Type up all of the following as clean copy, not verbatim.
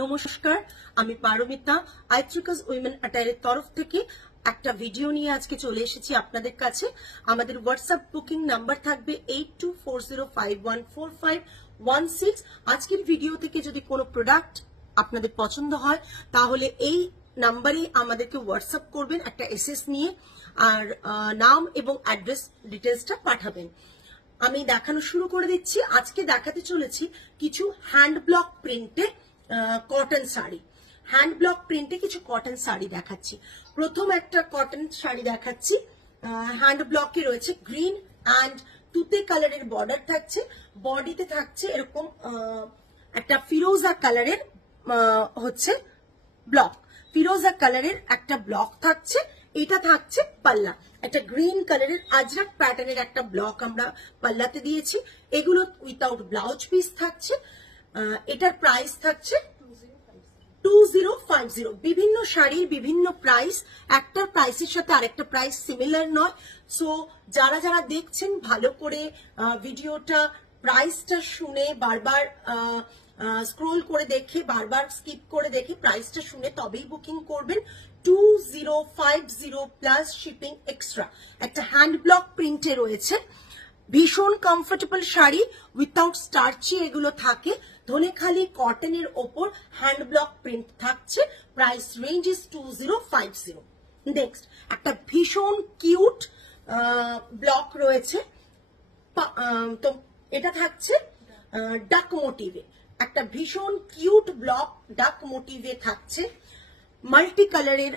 নমস্কার, আমি পারমিতা আইট্রিকাস উইমেন অ্যাটায়ারের তরফ থেকে একটা ভিডিও নিয়ে আজকে চলে এসেছি আপনাদের কাছে। আমাদের হোয়াটসঅ্যাপ বুকিং নাম্বার থাকবে 8240514516। আজকের ভিডিও থেকে যদি কোনো প্রোডাক্ট আপনাদের পছন্দ হয় তাহলে এই নাম্বারে আমাদেরকে হোয়াটসঅ্যাপ করবেন একটা এসএস নিয়ে, আর নাম এবং অ্যাড্রেস ডিটেলসটা পাঠাবেন। আমি দেখানো শুরু করে দিচ্ছি। আজকে দেখাতে চলেছি কিছু হ্যান্ড ব্লক প্রিন্টে কটন শাড়ি। হ্যান্ড ব্লক প্রিন্টে কিছু কটন শাড়ি দেখাচ্ছি। প্রথম একটা কটন শাড়ি দেখাচ্ছি। হ্যান্ড ব্লকে রয়েছে গ্রিন অ্যান্ড তুতে কালারের বর্ডার থাকছে। বডিতে থাকছে এরকম একটা ফিরোজা কালারের হচ্ছে ব্লক, ফিরোজা কালারের একটা ব্লক থাকছে। এটা থাকছে পাল্লা, একটা গ্রিন কালারের আজরাক প্যাটার্নের একটা ব্লক আমরা পাল্লাতে দিয়েছি। এগুলো উইথাউট ব্লাউজ পিস থাকছে। এটার প্রাইস থাকছে 2050। বিভিন্ন শাড়ির বিভিন্ন প্রাইস, একটা প্রাইসের সাথে আরেকটা প্রাইস সিমিলার নয়। সো যারা যারা দেখছেন ভালো করে ভিডিওটা প্রাইসটা শুনে বারবার স্ক্রোল করে দেখে, বারবার স্কিপ করে দেখে প্রাইসটা শুনে তবেই বুকিং করবেন। 2050 প্লাস শিপিং এক্সট্রা। একটা হ্যান্ড ব্লক প্রিন্টে রয়েছে, ভীষণ কমফোর্টেবল শাড়ি, উইথাউট স্টার্চি এগুলো থাকে। ধনেখালি কটনের ওপর হ্যান্ড ব্লক প্রিন্ট থাকছে। Price range is 2050। নেক্সট একটা ভীষণ কিউট ব্লক রয়েছে, তো এটা থাকছে ডাক মোটিভে। একটা ভীষণ কিউট ব্লক ডাক মোটিভে থাকছে। মাল্টি কালারের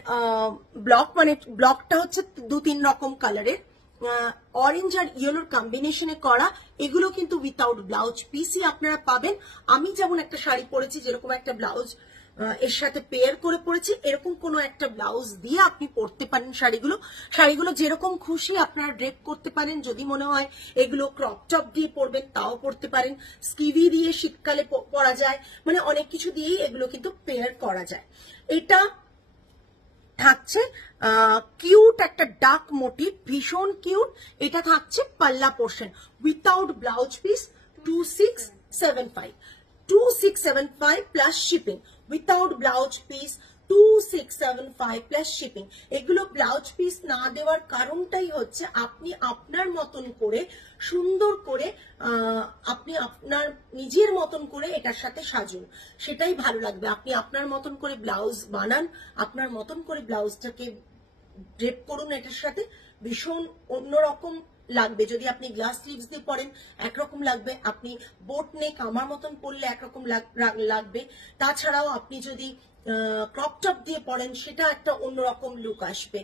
ব্লক, মানে ব্লকটা হচ্ছে 2-3 রকম কালারের, অরেঞ্জ আর ইয়েলোর কম্বিনেশনে করা। এগুলো কিন্তু উইথাউট ব্লাউজ পিসই আপনারা পাবেন। আমি যেমন একটা শাড়ি পরেছি, যেরকম একটা ব্লাউজ এর সাথে পেয়ার করে পরেছি, এরকম কোনো একটা ব্লাউজ দিয়ে আপনি পরতে পারেন শাড়িগুলো যেরকম খুশি আপনারা ড্রেপ করতে পারেন। যদি মনে হয় এগুলো ক্রপ টপ দিয়ে পরবেন তাও পরতে পারেন, স্কিভি দিয়ে শীতকালে পরা যায়, মানে অনেক কিছু দিয়েই এগুলো কিন্তু পেয়ার করা যায়। এটা থাকছে কিউট একটা ডাক মোটিভ, ভীষণ কিউট। এটা থাকছে পাল্লা portion without blouse piece 2675 plus shipping. Without blouse piece 2675 plus shipping. এগুলো ব্লাউজ পিস না দেওয়ার কারণটাই হচ্ছে আপনি আপনার মতন করে সুন্দর করে আপনি আপনার নিজের মতন করে এটার সাথে সাজুন, সেটাই ভালো লাগবে। আপনি আপনার মতন করে ব্লাউজ বানান, আপনার মতন করে ব্লাউজটাকে ড্রেপ করুন, এটার সাথে ভীষণ অন্যরকম লাগবে। যদি আপনি গ্লাস স্লিভস দিয়ে পরেন একরকম লাগবে, আপনি বোট নেক আমার মতন পরলে একরকম লাগবে। তাছাড়াও আপনি যদি ক্রপ টপ দিয়ে পরেন সেটা একটা অন্যরকম লুক আসবে।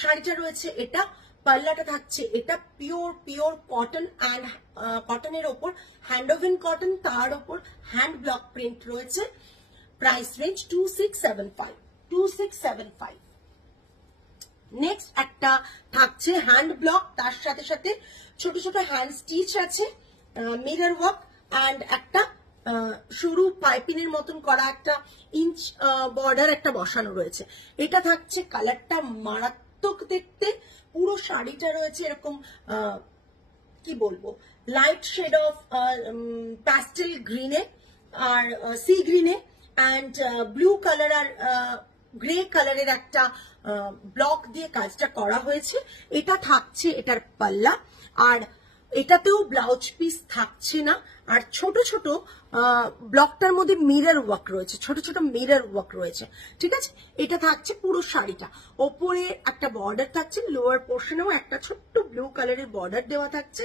শাড়িটা রয়েছে এটা, পাল্লাটা থাকছে এটা পিওর কটন অ্যান্ড কটনের ওপর হ্যান্ড ওভেন কটন, তার ওপর হ্যান্ড ব্লক প্রিন্ট রয়েছে। Price range 2675। নেক্সট একটা থাকছে হ্যান্ড ব্লক, তার সাথে সাথে ছোট ছোট হ্যান্ড স্টিচ আছে, মিরর ওয়ার্ক অ্যান্ড একটা সরু পাইপিনের মতন করা একটা ইঞ্চ বর্ডার একটা বসানো রয়েছে। এটা থাকছে কালারটা মারাত্মক দেখতে। পুরো শাড়িটা রয়েছে এরকম কি বলবো, লাইট শেড অফ প্যাস্টেল গ্রিনে আর সি গ্রিনে অ্যান্ড ব্লু কালার আর গ্রে কালারের একটা ব্লক দিয়ে কাজটা করা হয়েছে। এটা থাকছে এটার পাল্লা, আর এটাতেও ব্লাউজ পিস থাকছে না। আর ছোট ছোট ব্লকটার মধ্যে মিরর ওয়ার্ক রয়েছে, ছোট ছোট মিরর ওয়ার্ক রয়েছে, ঠিক আছে। এটা থাকছে পুরো শাড়িটা। ওপরে একটা বর্ডার থাকছে, লোয়ার পোর্শনেও একটা ছোট্ট ব্লু কালারের বর্ডার দেওয়া থাকছে।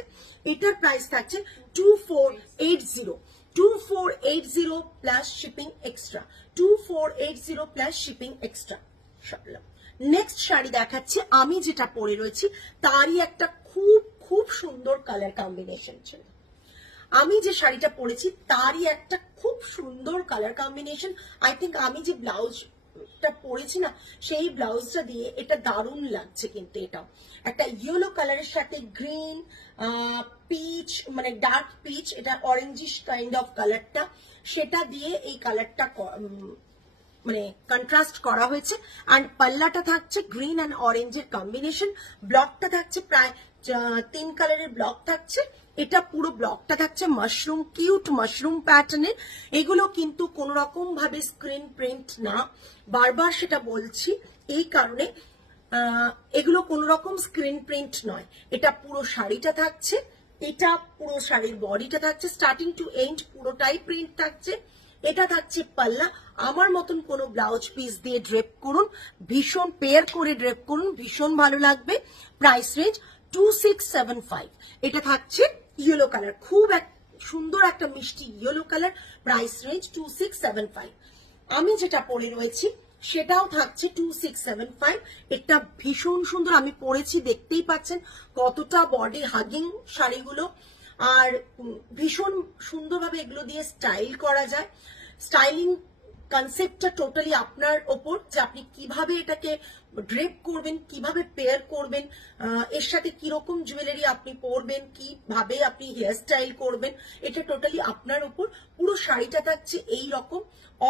এটার প্রাইস থাকছে 2480 plus shipping extra. 2480 plus shipping extra. Next sari দেখাচ্ছি, আমি যেটা পরে রয়েছি তারই একটা খুব খুব সুন্দর কালার কম্বিনেশন ছিল। আমি যে শাড়িটা পরেছি তারই একটা খুব সুন্দর কালার কম্বিনেশন। আই থিঙ্ক আমি যে ব্লাউজটা পরেছি না, সেই ব্লাউজটা দিয়ে এটা দারুণ লাগছে। কিন্তু এটা একটা ইয়েলো কালারের সাথে গ্রিন পিচ, মানে ডার্ক পিচ, এটা অরেঞ্জিশ কাইন্ড অফ কালারটা, সেটা দিয়ে এই কালারটা মানে কন্ট্রাস্ট করা হয়েছে। অ্যান্ড পাল্লাটা থাকছে গ্রিন অ্যান্ড অরেঞ্জের কম্বিনেশন। ব্লকটা থাকছে প্রায় 3 কালারের ব্লক থাকছে। এটা পুরো ব্লকটা থাকছে মাশরুম, কিউট মাশরুম প্যাটার্নের। এগুলো কিন্তু কোন রকম ভাবে স্ক্রিন প্রিন্ট না, বারবার সেটা বলছি এই কারণে, এগুলো কোন রকম স্ক্রিন প্রিন্ট নয়। এটা পুরো শাড়িটা থাকছে, এটা পুরো শাড়ির বডিটা থাকছে, স্টার্টিং টু এন্ড পুরোটাই প্রিন্ট থাকছে। এটা থাকছে পাল্লা। আমার মতন কোনো ব্লাউজ পিস দিয়ে ড্রেপ করুন, ভীষণ পেয়ার করে ড্রেপ করুন, ভীষণ ভালো লাগবে। Price range 2675। এটা থাকছে ইয়েলো কালার, খুব সুন্দর একটা মিষ্টি ইয়েলো কালার। Price range 2675। আমি যেটা পরে রয়েছি সেটাও থাকছে 2675। এটা ভীষণ সুন্দর, আমি পরেছি, দেখতেই পাচ্ছেন কতটা বডি হাগিং শাড়িগুলো, আর ভীষণ সুন্দরভাবে এগুলো দিয়ে স্টাইল করা যায়। স্টাইলিং কনসেপ্টটা টোটালি আপনার ওপর, যে আপনি কিভাবে এটাকে ড্রেপ করবেন, কিভাবে পেয়ার করবেন, এর সাথে কিরকম জুয়েলারি আপনি পরবেন, কিভাবে আপনি হেয়ার স্টাইল করবেন, এটা টোটালি আপনার উপর। পুরো শাড়িটা থাকছে এই রকম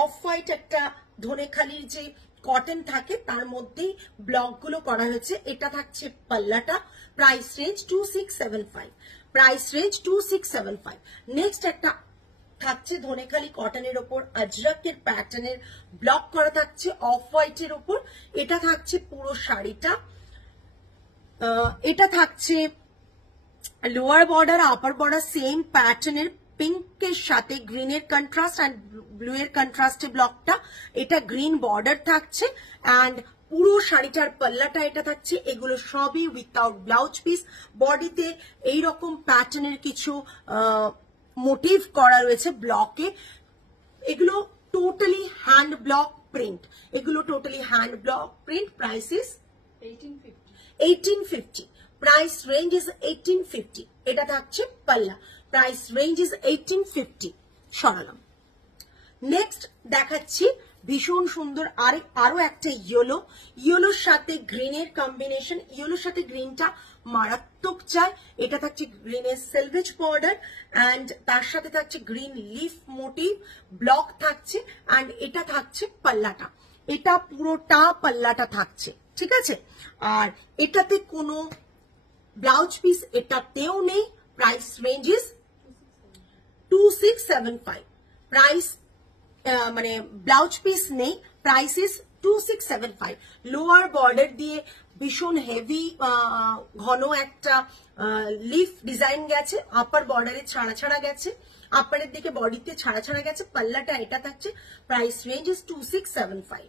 অফ হোয়াইট একটা ধনেখালির যে কটন থাকে তার মধ্যেই ব্লক গুলো করা হয়েছে। এটা থাকছে পাল্লাটা। Price range 2675। Price range 2675। Next একটা থাকছে ধনেখালি কটনের ওপর আজরাকের প্যাটার্নের ব্লক করা থাকছে অফ হোয়াইটের ওপর। এটা থাকছে পুরো শাড়িটা। এটা থাকছে lower border, upper border same প্যাটার্নের, পিঙ্কের সাথে গ্রিনের কন্ট্রাস্ট অ্যান্ড ব্লু এর কন্ট্রাস্টে ব্লকটা। এটা গ্রিন বর্ডার থাকছে অ্যান্ড পুরো শাড়িটার পাল্লাটা এটা থাকছে। এগুলো সবই উইথাউট ব্লাউজ পিস। বডিতে এইরকম প্যাটার্নের কিছু মোটিভ করা রয়েছে ব্লকে। এগুলো টোটালি হ্যান্ড ব্লক প্রিন্ট, এগুলো totally hand block print. Price is 1850। Price range is 1850। এটা থাকছে পাল্লা। Price range is 1850। সরালাম। নেক্সট দেখাচ্ছি ভীষণ সুন্দর আরো একটা ইয়েলো, ইয়েলোর সাথে গ্রিনের কম্বিনেশন। ইয়েলোর সাথে গ্রিনটা মারাত্মক চাই। এটা থাকছে গ্রিনের সেলভেজ বর্ডার অ্যান্ড তার সাথে থাকছে গ্রিন লিফ মোটিভ ব্লক থাকছে অ্যান্ড এটা থাকছে পাল্লাটা। এটা পুরোটা পাল্লাটা থাকছে, ঠিক আছে। আর এটাতে কোনো ব্লাউজ পিস এটাতেও নেই। Price range is 2675। প্রাইস মানে ব্লাউজ পিস নেই। Price is 2675। লোয়ার বর্ডার দিয়ে ভীষণ হেভি ঘন একটা লিফ ডিজাইন গেছে, আপার বর্ডারে ছাড়া ছাড়া গেছে, আপারের দিকে বডিতে ছাড়া ছাড়া গেছে। পাল্লাটা এটা থাকছে। Price range is 2675।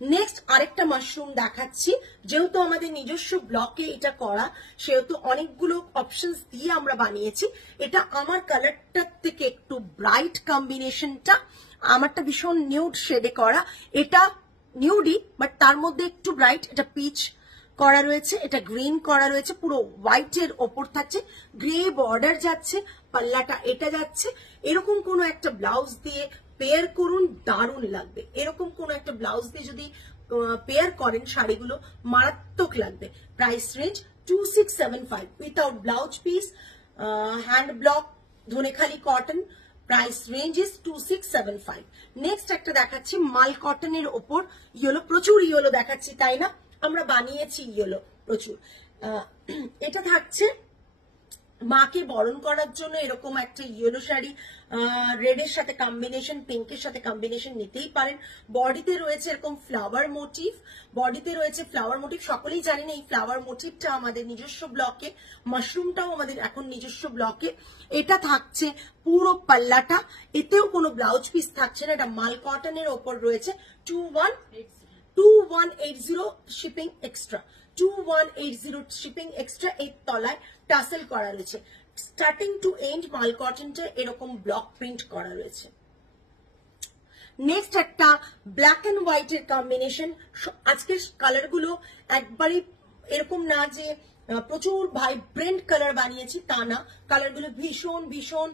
নেক্সট আরেকটা মাশরুম দেখাচ্ছি। যেহেতু আমাদের নিজস্ব ব্লকে এটা করা, সেহেতু অনেকগুলো অপশনস দিয়ে আমরা বানিয়েছি। এটা আমার কালারটার থেকে একটু ব্রাইট কম্বিনেশনটা, আমারটা ভীষণ নিউড শেডে করা। এটা নিউডি বাট তার মধ্যে একটু ব্রাইট। এটা পিচ করা রয়েছে, এটা গ্রিন করা রয়েছে, পুরো হোয়াইটের ওপর থাকছে, গ্রে বর্ডার যাচ্ছে, পাল্লাটা এটা যাচ্ছে। এরকম কোনো একটা ব্লাউজ দিয়ে পেয়ার করুন, দারুণ লাগবে। এরকম কোনো একটা ব্লাউজ দিয়ে যদি পেয়ার করেন শাড়িগুলো মারাত্মক লাগবে। Price range 2675 without blouse piece, hand block Dhanekhali cotton. Price range is 2675। Next একটা দেখাচ্ছি মাল কটনের ওপর ইয়েলো। প্রচুর ইয়েলো দেখাচ্ছি তাই না, আমরা বানিয়েছি ইয়েলো প্রচুর। এটা থাকছে মাকে বরণ করার জন্য এরকম একটা ইয়েলো শাড়ি, রেডের সাথে কম্বিনেশন, পিঙ্কের সাথে কম্বিনেশন নিতেই পারেন। বডিতে রয়েছে এরকম ফ্লাওয়ার মোটিভ, বডিতে রয়েছে ফ্লাওয়ার মোটিভ। সকলেই জানেন এই ফ্লাওয়ার মোটিভটা আমাদের নিজস্ব ব্লকে, মাশরুমটাও আমাদের এখন নিজস্ব ব্লকে। এটা থাকছে পুরো পাল্লাটা, এতেও কোনো ব্লাউজ পিস থাকছে না। এটা মাল কটনের ওপর রয়েছে। 2180 শিপিং এক্সট্রা, 2180 শিপিং এক্সট্রা। এই তলায় টাসেল করা রয়েছে। স্টার্টিং টু এন্ড মাল কটনটা এরকম ব্লক প্রিন্ট করা রয়েছে। নেক্সট একটা ব্ল্যাক এন্ড হোয়াইট এর কম্বিনেশন। আজকের কালার গুলো একবারই এরকম না যে প্রচুর ভাইব্রেন্ট কালার বানিয়েছি, তা না। কালার গুলো ভীষণ ভীষণ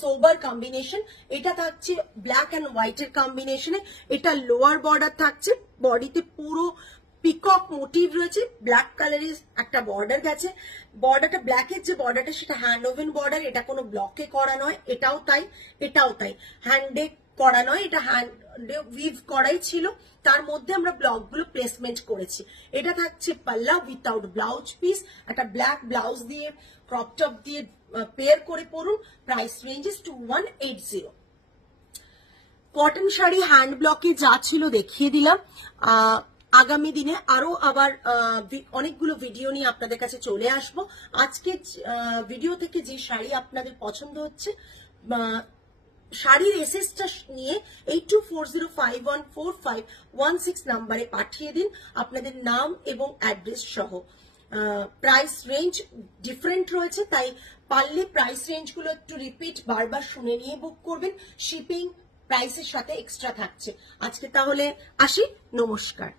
সোবার কম্বিনেশন। এটা থাকছে ব্ল্যাক এন্ড হোয়াইট এর কম্বিনেশনে। এটা লোয়ার বর্ডার থাকছে, বডিতে পুরো পিকক মোটিভ রয়েছে, ব্ল্যাক কালারের একটা বর্ডার গেছে। বর্ডারটা ব্ল্যাকের যে বর্ডারটা সেটা হ্যান্ড ওভেন বর্ডার, এটা কোনো ব্লকে করা নয়। এটাও তাই, এটাও তাই। হ্যান্ডে করা নয়, এটা হ্যান্ড উইভ করাই ছিল। তার মধ্যে আমরা ব্লকগুলো প্লেসমেন্ট করেছি। এটা থাকছে পাল্লা উইথাউট ব্লাউজ পিস, একটা ব্ল্যাক ব্লাউজ দিয়ে ক্রপ টপ দিয়ে পেয়ার করে পরুন। Price ranges 2180। Cotton sari hand ব্লকে যা ছিল দেখিয়ে দিলাম। আগামী দিনে আরো আবার অনেকগুলো ভিডিও নিয়ে আপনাদের কাছে চলে আসবো। আজকে ভিডিও থেকে যে শাড়ি আপনাদের পছন্দ হচ্ছে, শাড়ির এসএসটা নিয়ে 8240514516 নাম্বারে পাঠিয়ে দিন আপনাদের নাম এবং অ্যাড্রেস সহ। প্রাইস রেঞ্জ ডিফারেন্ট রয়েছে, তাই পারলে প্রাইস রেঞ্জগুলো একটু রিপিট বারবার শুনে নিয়ে বুক করবেন। শিপিং প্রাইসের সাথে এক্সট্রা থাকছে। আজকে তাহলে আসি, নমস্কার।